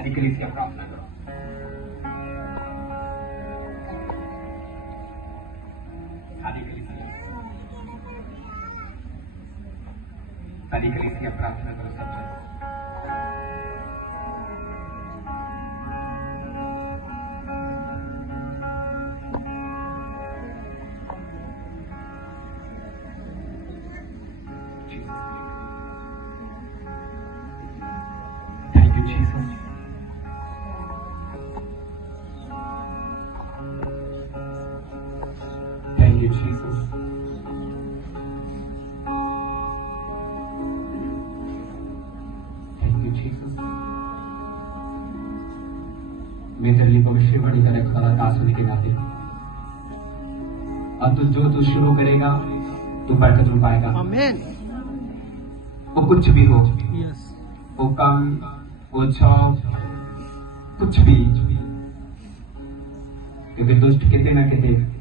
हरी कृष्ण प्रार्थना करो हरी कृष्ण हरी कृष्ण प्रार्थना करो सब Jesus. Jesus. Thank you, Jesus. मैं तेरे भविष्यवाणी करे खुदा का सुनने के नाते अब तू जो तू शुरू करेगा तू बरकत में पाएगा आमीन वो कुछ भी हो yes. वो कम वो जॉब कुछ भी क्योंकि दुष्ट कितने ना कितने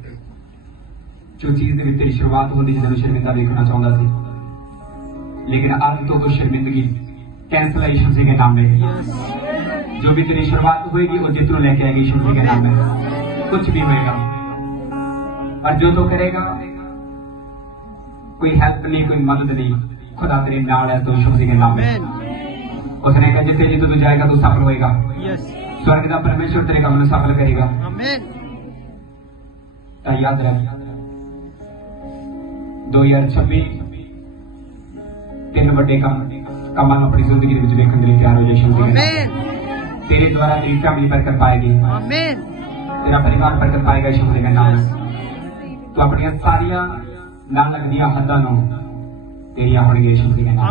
ਜੋ ਚੀਜ਼ ਦੇ ਵਿੱਚ ਤੇਰੀ ਸ਼ੁਰੂਆਤ ਹੁੰਦੀ ਜਿਹਨੂੰ ਸ਼ਰਮਿੰਦਾ ਵੇਖਣਾ ਚਾਹੁੰਦਾ ਸੀ ਲੇਕਿਨ ਅੱਜ ਤੋਂ ਉਹ ਸ਼ਰਮਿੰਦਗੀ कैंसलेशन से के नाम में Yes. जो भी तेरी शुरुआत होगी वो जितनों लेके आएगी यीशु मसीह के नाम में कुछ भी होएगा और जो तो करेगा कोई हेल्प नहीं कोई मदद नहीं खुदा तेरे नाल है तो यीशु मसीह के नाम में Amen. उसने कहा जितने जितने तू जाएगा तू सफल होएगा Yes. स्वर्ग का परमेश्वर तेरे काम में सफल करेगा Amen. ਤਾਂ ਯਾਦ ਰੱਖ 2026 ਤਿੰਨ ਵੱਡੇ ਕੰਮ ਕਮਾਂ ਆਪਣੀ ਜ਼ਿੰਦਗੀ ਦੇ ਵਿੱਚ ਵੇਖਣ ਦੇ ਲਈ ਤਿਆਰ ਹੋ ਜਾਏ ਸ਼ੁਰੂ ਆਮੇਨ ਤੇਰੇ ਦੁਆਰਾ ਤੇਰੀ ਫੈਮਿਲੀ ਬਰਕਤ ਪਾਏਗੀ। ਆਮੇਨ ਤੇਰਾ ਪਰਿਵਾਰ ਬਰਕਤ ਪਾਏਗਾ ਸ਼ੁਰੂ ਨਾਮ ਤੂੰ ਆਪਣੀਆਂ ਸਾਰੀਆਂ ਨਾਲ ਲੱਗਦੀਆਂ ਹੱਦਾਂ ਨੂੰ ਤੇਰੀਆਂ ਹੋਣਗੀਆਂ ਸ਼ੁਰੂ ਦੇ ਨਾਮ